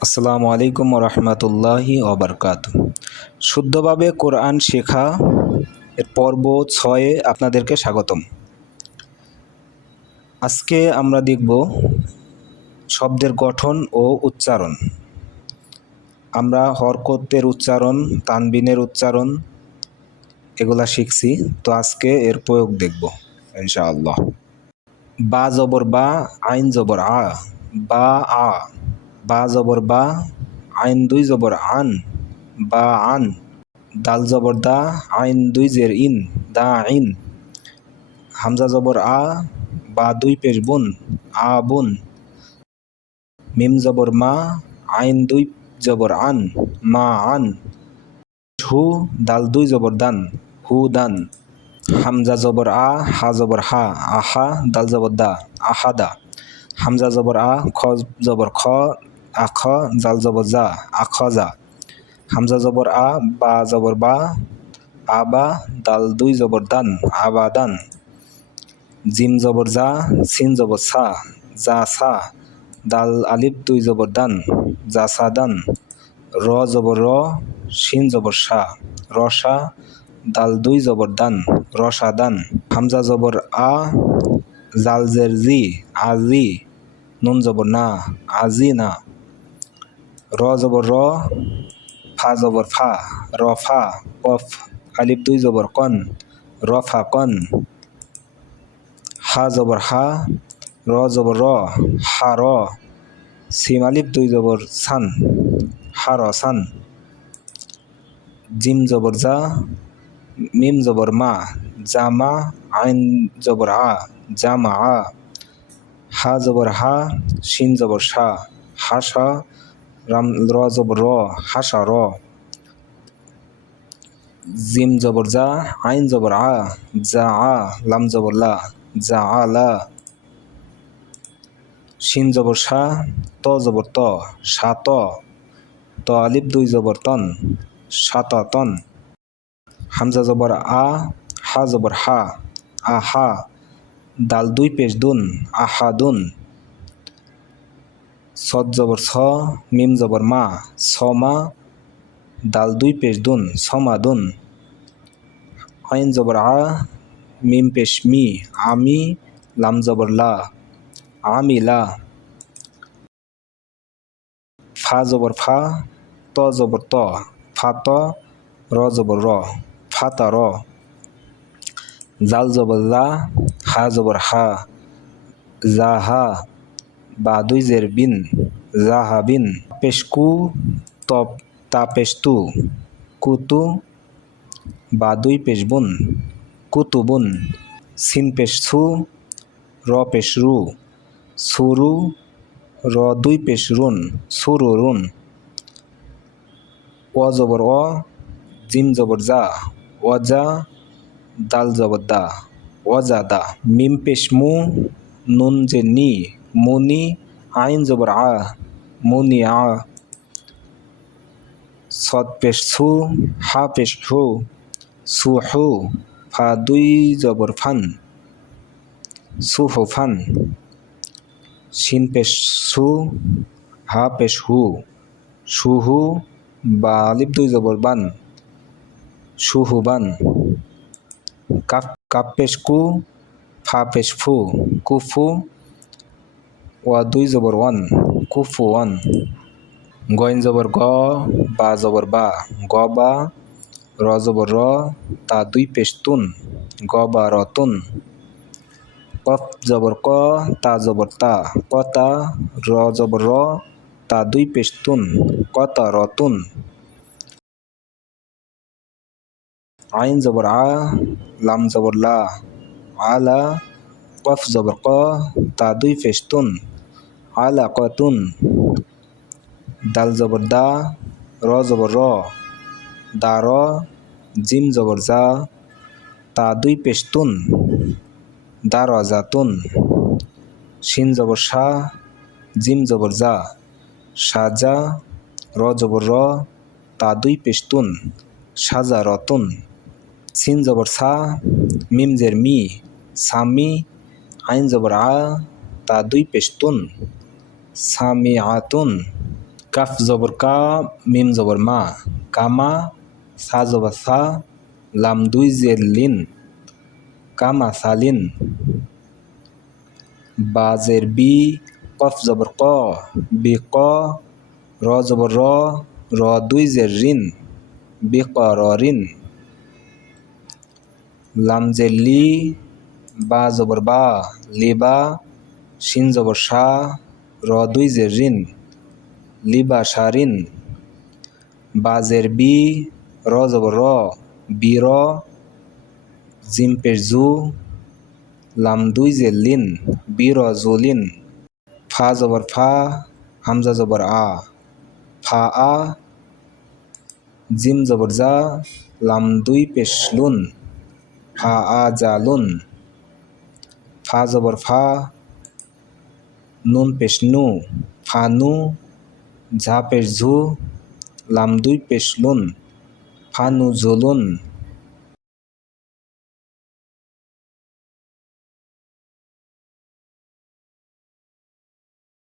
আসসালামু আলাইকুম রহমতুল্লাহি ওবরকাত। শুদ্ধভাবে কোরআন শেখা এর পর্ব ছয়ে আপনাদেরকে স্বাগতম। আজকে আমরা দেখব শব্দের গঠন ও উচ্চারণ। আমরা হরকতের উচ্চারণ, তানবিনের উচ্চারণ এগুলা শিখছি, তো আজকে এর প্রয়োগ দেখব, ইনশাআল্লাহ। বা জবর বা, আইন জবর আ, বা আ। বা জবর বা, আইন দুই জবর আন, বা আন দাল জবর দা, আইন দুই জের ইন, দা আইন হামজা জবর আ, বা দুই পেশ বুন, আ বুন, মিম জবর মা, আইন দুই জবর আন, মা আন, হু দাল দুই জবর দান, হু দান, হামজা জবর আ, হা জবর হা, আহা দাল জবর দা আহাদা হামজা জবর আ, খ জবর খ আখ, জাল জবর জা, আখ যা হামজা জবর আ, বা জবর বা আবা দাল দুই জবর দান আবা দান। জিম জবর জা সিন জবর সা যা সা দাল আলিফ দুই জবর দান যা সা দান। র জবর র শিন জবর সা রসা দাল দুই জবর দান রসা দান। হামজা জবর আ, জাল জের জি আজি নুন জবর না আজি না। র জবর র ফা জবর ফা র ফা, কফ, আলিফ দুই জবর কন র ফা কন হা জবর হা র জবর র হা র সিম আলিফ দুই জবর সান হা র সান জিম জবর জা, মিম জবর মা জামা আইন জবর আ জামা আ, হা জবর হা শিন জবর সা হাসা রাম, র জবর র হাসা র। জিম জবর জা আইন জবর আ জা আ, লাম জবর লা জা আ লা। শিন জবর সা, ত জবর ত, সা ত। ত আলিফ, দুই জবর তন সাত তন। হামজা জবর আ, হা জবর হা, আহা। দাল দুই পেশ দুন, আহা দুন। সদ জবর ছ মিম জবর মা ছমা দাল দুই পেশ দুন ছমা দুন। আইন জবর আ, মিম পেশ মি, আমি, লাম জবর লা, আমি লা। ফা জবর ফা, ত জবর ত, ফা ত, র জবর র ফাতা র। জাল জবর জা হা জবর হা, জা হা বা দুই জের বিন জা হা বিন পেশকু তপ তা পেশতু কুতু বা দুই পেশ বুন কুতুবুন সিন পেশ র পেশ রু সুরু র দুই পেশ রুন সুরু রুন ও জবর অ, জিম জবর যা ওয়াজা দাল জবর দা ওয়াজা দা, মিম পেশ মু নুন যে নি মুনি আইন জবর আ, মুনি আ সদ পেশ সু, হা পেশ হু, সু হু, ফা দুই জবর ফান, সু হু ফান, শিন পেশ সু, হা পেশ হু সুহু বা আলিফ দুই জবর বান সুহুবান কাপ কাপ পেশ কু, ফা পেশ ফু কুফু ওয়া দুই জবর ওয়ান কুফু ওয়ান গইন জবর গ বা জবর বা গ বা র জবর র তা দুই পেশ তুন গ বা র তুন কফ জবর ক তা জবর তা কতা র জবর র তা দুই পেশ তুন কতা রতুন আইন জবর আ লাম জবর লা আলা কফ জবর ক তা দুই পেশ তুন আলা কতুন দাল জবর দা র জবর র দা র জিম জবর জা তা দুই পেশ তুন দা র জাতুন শিন জবর সা জিম জবর জা সাজা র জবর র তা দুই পেশ তুন সাজা রতুন সিন জবর সা মিম জের মি সামি আইন জবর আ তা দুই পেশ তুন সামি আতুন কাফ জবর কা, মিম জবর মা। কামা, সা জবর সা, লাম দুই জের লিন। কামা সালিন বাজের বি কফ জবর ক, বি ক, র জবর র র দুই জের রিন বি ক র রিন লাম জের লি বা জবর বা, লিবা, শিন জবর সা র দুই জের রিন লিবা সারিন বাজের বি র জবর র, বি র, জিম পেশ জু, লাম দুই জের লিন, বি র জুলিন ফা জবর ফা, হামজা জবর আ, ফা আ, জিম জবর জা, লাম দুই পেশ লুন, ফা আ জালুন ফা জবর ফা নুন পেশ নু ফা নু ঝা পেশ ঝু লাম দুই পেশ লুন ফা নু ঝুলুন